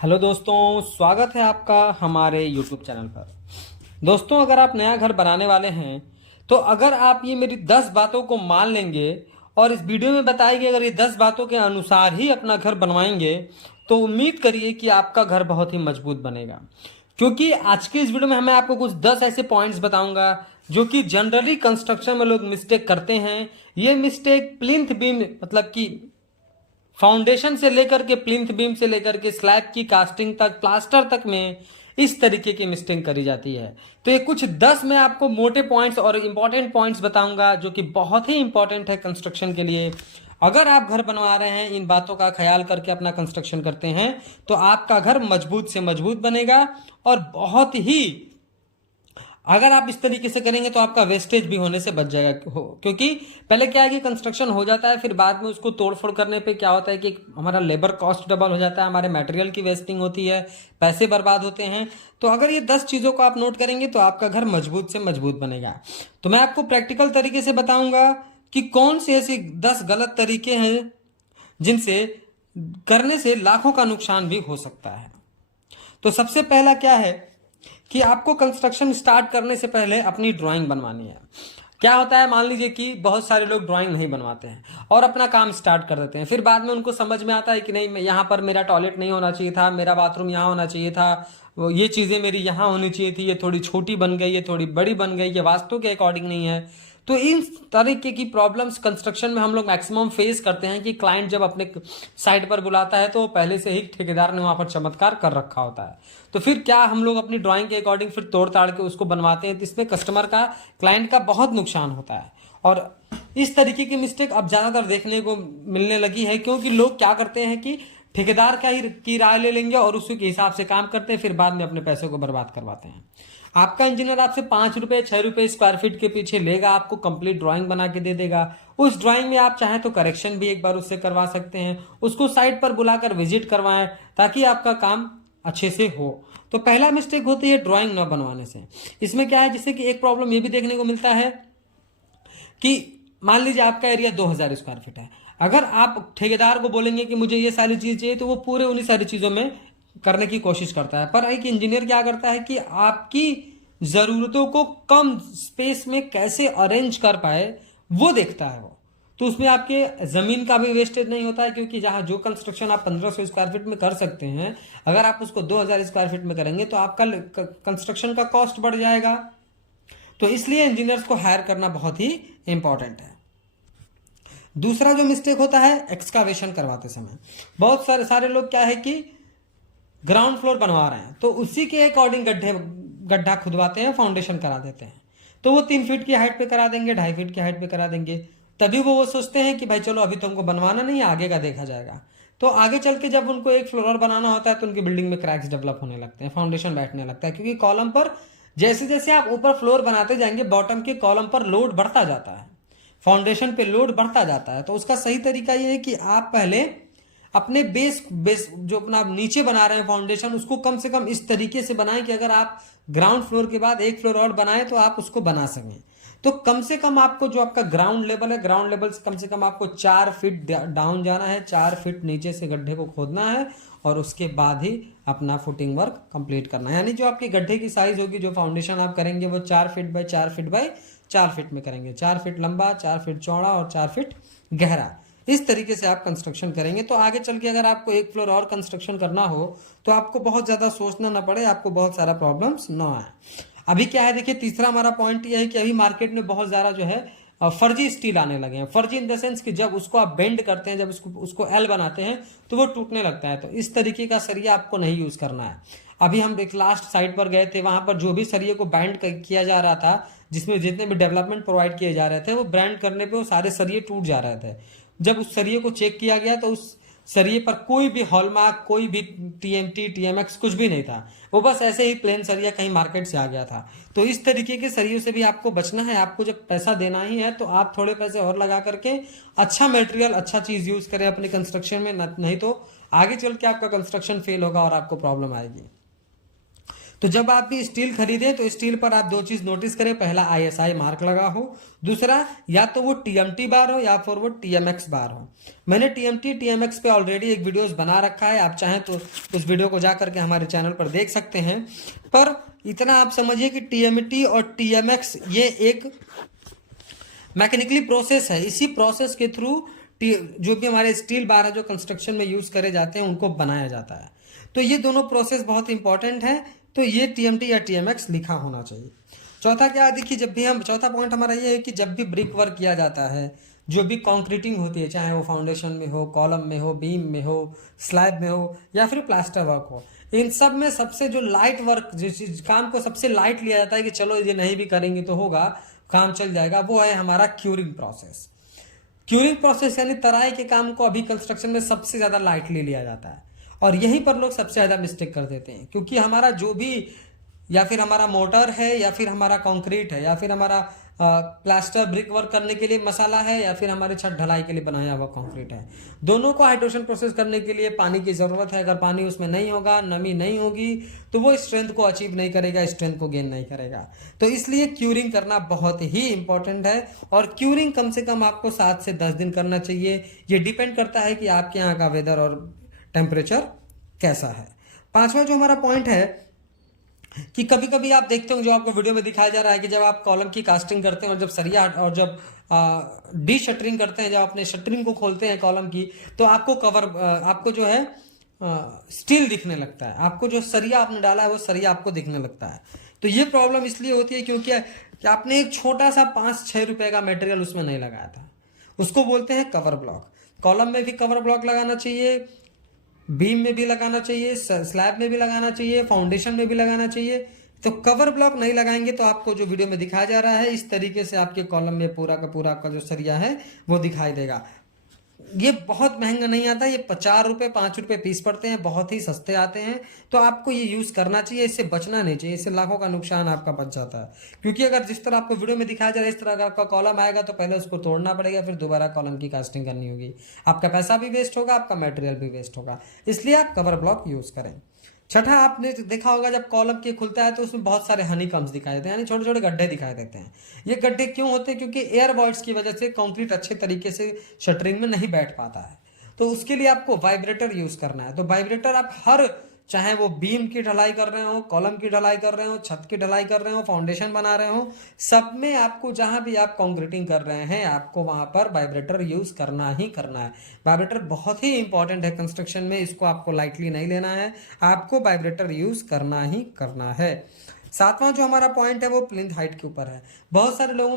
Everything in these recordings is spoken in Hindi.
हेलो दोस्तों, स्वागत है आपका हमारे YouTube चैनल पर। दोस्तों, अगर आप नया घर बनाने वाले हैं तो अगर आप ये मेरी 10 बातों को मान लेंगे और इस वीडियो में बताई गई अगर ये 10 बातों के अनुसार ही अपना घर बनवाएंगे तो उम्मीद करिए कि आपका घर बहुत ही मजबूत बनेगा। क्योंकि आज के इस वीडियो में मैं आपको कुछ 10 ऐसे पॉइंट्स बताऊंगा जो कि जनरली कंस्ट्रक्शन में लोग मिस्टेक करते हैं। ये मिस्टेक प्लिंथ बीम मतलब कि फाउंडेशन से लेकर के प्लिंथ बीम से लेकर के स्लैब की कास्टिंग तक, प्लास्टर तक में इस तरीके की मिस्टेक करी जाती है। तो ये कुछ 10 मैं आपको मोटे पॉइंट्स और इंपॉर्टेंट पॉइंट्स बताऊंगा जो कि बहुत ही इंपॉर्टेंट है कंस्ट्रक्शन के लिए। अगर आप घर बनवा रहे हैं, इन बातों का ख्याल करके अपना कंस्ट्रक्शन करते हैं तो आपका घर मजबूत से मजबूत बनेगा। और बहुत ही अगर आप इस तरीके से करेंगे तो आपका वेस्टेज भी होने से बच जाएगा। क्योंकि पहले क्या है कि कंस्ट्रक्शन हो जाता है, फिर बाद में उसको तोड़फोड़ करने पे क्या होता है कि हमारा लेबर कॉस्ट डबल हो जाता है, हमारे मटेरियल की वेस्टिंग होती है, पैसे बर्बाद होते हैं। तो अगर ये 10 चीज़ों को आप नोट करेंगे तो आपका घर मजबूत से मजबूत बनेगा। तो मैं आपको प्रैक्टिकल तरीके से बताऊंगा कि कौन से ऐसे 10 गलत तरीके हैं जिनसे करने से लाखों का नुकसान भी हो सकता है। तो सबसे पहला क्या है कि आपको कंस्ट्रक्शन स्टार्ट करने से पहले अपनी ड्राइंग बनवानी है। क्या होता है, मान लीजिए कि बहुत सारे लोग ड्राइंग नहीं बनवाते हैं और अपना काम स्टार्ट कर देते हैं, फिर बाद में उनको समझ में आता है कि नहीं, यहाँ पर मेरा टॉयलेट नहीं होना चाहिए था, मेरा बाथरूम यहाँ होना चाहिए था, ये चीज़ें मेरी यहाँ होनी चाहिए थी, ये थोड़ी छोटी बन गई, ये थोड़ी बड़ी बन गई, ये वास्तु के अकॉर्डिंग नहीं है। तो इन तरीके की प्रॉब्लम्स कंस्ट्रक्शन में हम लोग मैक्सिमम फेस करते हैं कि क्लाइंट जब अपने साइट पर बुलाता है तो पहले से ही ठेकेदार ने वहाँ पर चमत्कार कर रखा होता है। तो फिर क्या हम लोग अपनी ड्राइंग के अकॉर्डिंग फिर तोड़ ताड़ के उसको बनवाते हैं, तो इसमें कस्टमर का, क्लाइंट का बहुत नुकसान होता है। और इस तरीके की मिस्टेक अब ज़्यादातर देखने को मिलने लगी है क्योंकि लोग क्या करते हैं कि ठेकेदार की राय ले लेंगे और उसी के हिसाब से काम करते हैं, फिर बाद में अपने पैसों को बर्बाद करवाते हैं। आपका इंजीनियर आपसे 5 रुपए 6 रुपए स्क्वायर फीट के पीछे लेगा, आपको कंप्लीट ड्राइंग बना के दे देगा। उस ड्राइंग में आप चाहें तो करेक्शन भी एक बार उससे करवा सकते हैं, उसको साइट पर बुलाकर विजिट करवाएं ताकि आपका काम अच्छे से हो। तो पहला मिस्टेक होती है ड्राइंग न बनवाने से। इसमें क्या है, जिससे कि एक प्रॉब्लम ये भी देखने को मिलता है कि मान लीजिए आपका एरिया 2000 स्क्वायर फीट है, अगर आप ठेकेदार को बोलेंगे कि मुझे ये सारी चीज़ चाहिए तो वो पूरे उन्हीं सारी चीज़ों में करने की कोशिश करता है। पर एक इंजीनियर क्या करता है कि आपकी ज़रूरतों को कम स्पेस में कैसे अरेंज कर पाए वो देखता है वो। तो उसमें आपके ज़मीन का भी वेस्टेज नहीं होता है, क्योंकि जहाँ जो कंस्ट्रक्शन आप 1500 स्क्वायर फीट में कर सकते हैं, अगर आप उसको 2000 स्क्वायर फीट में करेंगे तो आपका कंस्ट्रक्शन का कॉस्ट बढ़ जाएगा। तो इसलिए इंजीनियर्स को हायर करना बहुत ही इंपॉर्टेंट है। दूसरा जो मिस्टेक होता है एक्सकावेशन करवाते समय, बहुत सारे लोग क्या है कि ग्राउंड फ्लोर बनवा रहे हैं तो उसी के अकॉर्डिंग गड्ढा खुदवाते हैं, फाउंडेशन करा देते हैं। तो वो 3 फीट की हाइट पे करा देंगे, 2.5 फीट की हाइट पे करा देंगे। तभी वो सोचते हैं कि भाई चलो अभी तो हमको बनवाना नहीं है, आगे का देखा जाएगा। तो आगे चल के जब उनको एक फ्लोर बनाना होता है तो उनकी बिल्डिंग में क्रैक्स डेवलप होने लगते हैं, फाउंडेशन बैठने लगता है, क्योंकि कॉलम पर जैसे जैसे आप ऊपर फ्लोर बनाते जाएंगे बॉटम के कॉलम पर लोड बढ़ता जाता है, फाउंडेशन पे लोड बढ़ता जाता है। तो उसका सही तरीका ये है कि आप पहले अपने बेस जो अपना नीचे बना रहे हैं फाउंडेशन, उसको कम से कम इस तरीके से बनाएं कि अगर आप ग्राउंड फ्लोर के बाद एक फ्लोर और बनाएं तो आप उसको बना सकें। तो कम से कम आपको जो आपका ग्राउंड लेवल है, ग्राउंड लेवल से कम से कम आपको 4 फीट डाउन जाना है, 4 फीट नीचे से गड्ढे को खोदना है और उसके बाद ही अपना फुटिंग वर्क कंप्लीट करना है। यानी जो आपके गड्ढे की साइज होगी, जो फाउंडेशन आप करेंगे वो 4 feet by 4 feet by 4 feet में करेंगे। 4 फीट लंबा, 4 फीट चौड़ा और 4 फीट गहरा। इस तरीके से आप कंस्ट्रक्शन करेंगे तो आगे चल के अगर आपको एक फ्लोर और कंस्ट्रक्शन करना हो तो आपको बहुत ज़्यादा सोचना ना पड़े, आपको बहुत सारा प्रॉब्लम्स ना आए। अभी क्या है, देखिए तीसरा हमारा पॉइंट ये है कि अभी मार्केट में बहुत ज़्यादा जो है फर्जी स्टील आने लगे हैं। फर्जी इन द सेंस कि जब उसको आप बेंड करते हैं, जब उसको एल बनाते हैं तो वो टूटने लगता है। तो इस तरीके का सरिया आपको नहीं यूज़ करना है। अभी हम एक लास्ट साइट पर गए थे, वहाँ पर जो भी सरिये को बैंड किया जा रहा था, जिसमें जितने भी डेवलपमेंट प्रोवाइड किए जा रहे थे, वो ब्रांड करने पे वो सारे सरिये टूट जा रहे थे। जब उस सरिये को चेक किया गया तो उस सरिये पर कोई भी हॉलमार्क, कोई भी टीएमटी टीएमएक्स कुछ भी नहीं था, वो बस ऐसे ही प्लेन सरिया कहीं मार्केट से आ गया था। तो इस तरीके के सरियों से भी आपको बचना है। आपको जब पैसा देना ही है तो आप थोड़े पैसे और लगा करके अच्छा मटेरियल, अच्छा चीज़ यूज़ करें अपने कंस्ट्रक्शन में, नहीं तो आगे चल के आपका कंस्ट्रक्शन फेल होगा और आपको प्रॉब्लम आएगी। तो जब आप भी स्टील खरीदें तो स्टील पर आप दो चीज नोटिस करें, पहला ISI मार्क लगा हो, दूसरा या तो वो TMT बार हो या फिर वो TMX बार हो। मैंने TMT TMX पे ऑलरेडी एक वीडियोस बना रखा है, आप चाहें तो उस वीडियो को जा करके हमारे चैनल पर देख सकते हैं। पर इतना आप समझिए कि TMT और TMX ये एक मैकेनिकली प्रोसेस है। इसी प्रोसेस के थ्रू जो भी हमारे स्टील बार है जो कंस्ट्रक्शन में यूज करे जाते हैं उनको बनाया जाता है। तो ये दोनों प्रोसेस बहुत इंपॉर्टेंट है, तो ये TMT या TMX लिखा होना चाहिए। चौथा क्या है, देखिए जब भी हम, चौथा पॉइंट हमारा ये है कि जब भी ब्रिक वर्क किया जाता है, जो भी कॉन्क्रीटिंग होती है, चाहे वो फाउंडेशन में हो, कॉलम में हो, बीम में हो, स्लैब में हो या फिर प्लास्टर वर्क हो, इन सब में सबसे जो लाइट वर्क, जिस चीज काम को सबसे लाइट लिया जाता है कि चलो ये नहीं भी करेंगे तो होगा, काम चल जाएगा, वो है हमारा क्यूरिंग प्रोसेस। क्यूरिंग प्रोसेस यानी तराई के काम को अभी कंस्ट्रक्शन में सबसे ज्यादा लाइटली लिया जाता है और यहीं पर लोग सबसे ज्यादा मिस्टेक कर देते हैं, क्योंकि हमारा जो भी, या फिर हमारा मोटर है या फिर हमारा कंक्रीट है या फिर हमारा प्लास्टर ब्रिक वर्क करने के लिए मसाला है या फिर हमारे छत ढलाई के लिए बनाया हुआ कंक्रीट है, दोनों को हाइड्रेशन प्रोसेस करने के लिए पानी की जरूरत है। अगर पानी उसमें नहीं होगा, नमी नहीं होगी, तो वो स्ट्रेंथ को अचीव नहीं करेगा, स्ट्रेंथ को गेन नहीं करेगा। तो इसलिए क्यूरिंग करना बहुत ही इंपॉर्टेंट है और क्यूरिंग कम से कम आपको 7 से 10 दिन करना चाहिए। ये डिपेंड करता है कि आपके यहाँ का वेदर और टेम्परेचर कैसा है। पांचवा जो हमारा पॉइंट है कि कभी कभी आप देखते हो जो आपको वीडियो में दिखाया जा रहा है कि जब आप कॉलम की कास्टिंग करते हैं और जब सरिया और जब डी शटरिंग करते हैं, जब अपने शटरिंग को खोलते हैं कॉलम की, तो आपको आपको जो है स्टील दिखने लगता है, आपको जो सरिया आपने डाला है वो सरिया आपको दिखने लगता है। तो ये प्रॉब्लम इसलिए होती है क्योंकि कि आपने एक छोटा सा 5-6 रुपए का मटेरियल उसमें नहीं लगाया था, उसको बोलते हैं कवर ब्लॉक। कॉलम में भी कवर ब्लॉक लगाना चाहिए, बीम में भी लगाना चाहिए, स्लैब में भी लगाना चाहिए, फाउंडेशन में भी लगाना चाहिए। तो कवर ब्लॉक नहीं लगाएंगे तो आपको जो वीडियो में दिखाया जा रहा है इस तरीके से आपके कॉलम में पूरा का पूरा आपका जो सरिया है वो दिखाई देगा। ये बहुत महंगा नहीं आता, ये 4 रुपए 5 रुपए पीस पड़ते हैं, बहुत ही सस्ते आते हैं। तो आपको ये यूज करना चाहिए, इससे बचना नहीं चाहिए, इससे लाखों का नुकसान आपका बच जाता है। क्योंकि अगर जिस तरह आपको वीडियो में दिखाया जा रहा है इस तरह का आपका कॉलम आएगा तो पहले उसको तोड़ना पड़ेगा, फिर दोबारा कॉलम की कास्टिंग करनी होगी, आपका पैसा भी वेस्ट होगा, आपका मटेरियल भी वेस्ट होगा। इसलिए आप कवर ब्लॉक यूज करें। छठा, आपने देखा होगा जब कॉलम के खुलता है तो उसमें बहुत सारे हनी कम्स दिखाई देते हैं, यानी छोटे छोटे गड्ढे दिखाई देते हैं। ये गड्ढे क्यों होते हैं? क्योंकि एयर वॉइड्स की वजह से कंक्रीट अच्छे तरीके से शटरिंग में नहीं बैठ पाता है। तो उसके लिए आपको वाइब्रेटर यूज करना है। तो वाइब्रेटर आप हर, चाहे वो बीम की ढलाई कर रहे हो, कॉलम की ढलाई कर रहे हो, छत की ढलाई कर रहे हो, फाउंडेशन बना रहे हो, सब में आपको जहां भी आप कंक्रीटिंग कर रहे हैं आपको वहां पर वाइब्रेटर यूज करना ही करना है। वाइब्रेटर बहुत ही इंपॉर्टेंट है कंस्ट्रक्शन में, इसको आपको लाइटली नहीं लेना है, आपको वाइब्रेटर यूज करना ही करना है। सातवां जो हमारा पॉइंट है वो प्लिंथ हाइट के ऊपर है। बहुत सारे लोगों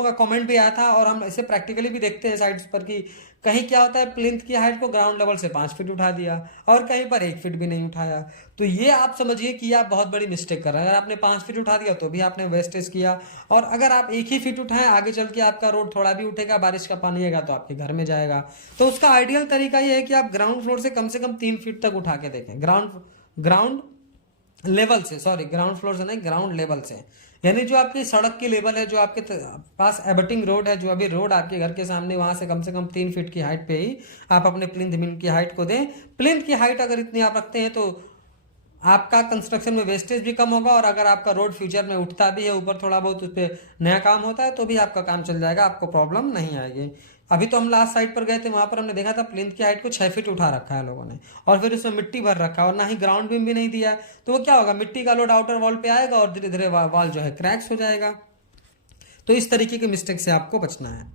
का कमेंट भी आया था और हम इसे प्रैक्टिकली भी देखते हैं साइट्स पर कि कहीं क्या होता है, प्लिंथ की हाइट को ग्राउंड लेवल से 5 फीट उठा दिया और कहीं पर 1 फीट भी नहीं उठाया। तो ये आप समझिए कि आप बहुत बड़ी मिस्टेक कर रहे हैं। अगर आपने 5 फीट उठा दिया तो भी आपने वेस्टेज किया, और अगर आप 1 ही फीट उठाएं, आगे चल के आपका रोड थोड़ा भी उठेगा, बारिश का पानी आएगा तो आपके घर में जाएगा। तो उसका आइडियल तरीका ये है कि आप ग्राउंड फ्लोर से कम 3 फीट तक उठा के देखें, ग्राउंड लेवल से, सॉरी ग्राउंड फ्लोर से नहीं, ग्राउंड लेवल से, यानी जो आपकी सड़क की लेवल है, जो आपके पास एबटिंग रोड है, जो अभी रोड आपके घर के सामने, वहां से कम 3 फीट की हाइट पे ही आप अपने प्लिंथ बीम की हाइट को दें। प्लिंथ की हाइट अगर इतनी आप रखते हैं तो आपका कंस्ट्रक्शन में वेस्टेज भी कम होगा, और अगर आपका रोड फ्यूचर में उठता भी है ऊपर थोड़ा बहुत, उस पर नया काम होता है तो भी आपका काम चल जाएगा, आपको प्रॉब्लम नहीं आएगी। अभी तो हम लास्ट साइड पर गए थे, वहां पर हमने देखा था प्लिंथ की हाइट को 6 फीट उठा रखा है लोगों ने, और फिर उसमें मिट्टी भर रखा है और ना ही ग्राउंड बीम भी नहीं दिया है। तो वो क्या होगा, मिट्टी का लोड आउटर वॉल पे आएगा और धीरे धीरे वॉल जो है क्रैक्स हो जाएगा। तो इस तरीके के मिस्टेक से आपको बचना है।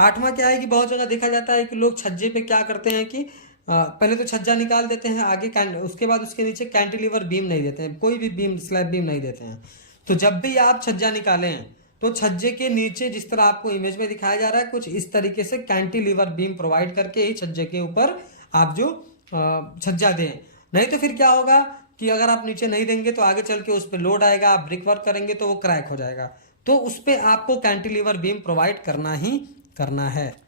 आठवां क्या है कि बहुत जगह देखा जाता है कि लोग छज्जे पे क्या करते हैं कि पहले तो छज्जा निकाल देते हैं आगे, उसके बाद उसके नीचे कैंटिलीवर बीम नहीं देते हैं, कोई भी बीम स्लैब बीम नहीं देते हैं। तो जब भी आप छज्जा निकालें तो छज्जे के नीचे जिस तरह आपको इमेज में दिखाया जा रहा है कुछ इस तरीके से कैंटिलीवर बीम प्रोवाइड करके ही छज्जे के ऊपर आप जो छज्जा दें। नहीं तो फिर क्या होगा कि अगर आप नीचे नहीं देंगे तो आगे चल के उस पर लोड आएगा, आप ब्रिक वर्क करेंगे तो वो क्रैक हो जाएगा। तो उस पर आपको कैंटिलीवर बीम प्रोवाइड करना ही करना है।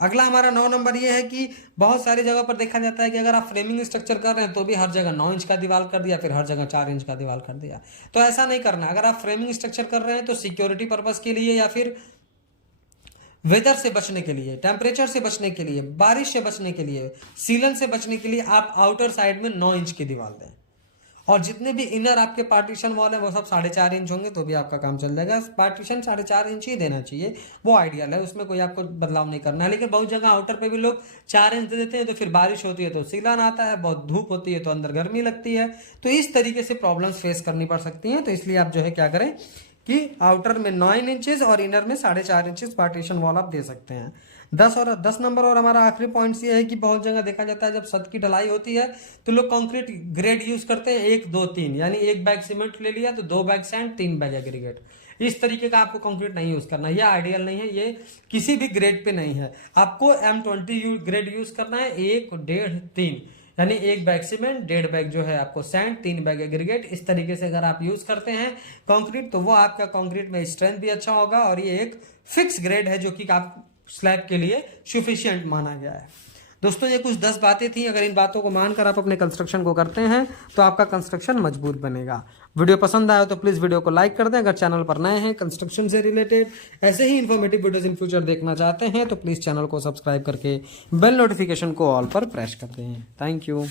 अगला हमारा 9 नंबर ये है कि बहुत सारी जगह पर देखा जाता है कि अगर आप फ्रेमिंग स्ट्रक्चर कर रहे हैं तो भी हर जगह 9 इंच का दीवार कर दिया, फिर हर जगह 4 इंच का दीवार कर दिया। तो ऐसा नहीं करना। अगर आप फ्रेमिंग स्ट्रक्चर कर रहे हैं तो सिक्योरिटी पर्पज के लिए या फिर वेदर से बचने के लिए, टेम्परेचर से बचने के लिए, बारिश से बचने के लिए, सीलन से बचने के लिए आप आउटर साइड में 9 इंच की दीवार दें। और जितने भी इनर आपके पार्टीशन वॉल है वो सब 4.5 इंच होंगे तो भी आपका काम चल जाएगा। पार्टीशन 4.5 इंच ही देना चाहिए, वो आइडियल है, उसमें कोई आपको बदलाव नहीं करना है। लेकिन बहुत जगह आउटर पे भी लोग 4 इंच दे देते हैं, तो फिर बारिश होती है तो सीलन आता है, बहुत धूप होती है तो अंदर गर्मी लगती है, तो इस तरीके से प्रॉब्लम्स फेस करनी पड़ सकती हैं। तो इसलिए आप जो है क्या करें कि आउटर में 9 इंचेस और इनर में 4.5 इंचेस पार्टीशन वॉल आप दे सकते हैं। 10 नंबर और हमारा आखिरी पॉइंट ये है कि बहुत जगह देखा जाता है जब छत की ढलाई होती है तो लोग कंक्रीट ग्रेड यूज करते हैं 1 2 3, यानी 1 बैग सीमेंट ले लिया तो 2 बैग सैंड 3 बैग एग्रीगेट। इस तरीके का आपको कंक्रीट नहीं यूज करना है, ये आइडियल नहीं है, ये किसी भी ग्रेड पे नहीं है। आपको M20 ग्रेड यूज करना है 1 1.5 3, यानी 1 बैग सीमेंट 1.5 बैग जो है आपको सैंड 3 बैग एग्रीगेट। इस तरीके से अगर आप यूज करते हैं कंक्रीट तो वो आपका कंक्रीट में स्ट्रेंथ भी अच्छा होगा और ये एक फिक्स ग्रेड है जो कि आप स्लैब के लिए सफिशिएंट माना गया है। दोस्तों ये कुछ 10 बातें थी, अगर इन बातों को मानकर आप अपने कंस्ट्रक्शन को करते हैं तो आपका कंस्ट्रक्शन मजबूत बनेगा। वीडियो पसंद आया तो प्लीज़ वीडियो को लाइक कर दें। अगर चैनल पर नए हैं, कंस्ट्रक्शन से रिलेटेड ऐसे ही इन्फॉर्मेटिव वीडियोस इन फ्यूचर देखना चाहते हैं तो प्लीज़ चैनल को सब्सक्राइब करके बेल नोटिफिकेशन को ऑल पर प्रेस कर दें। Thank you.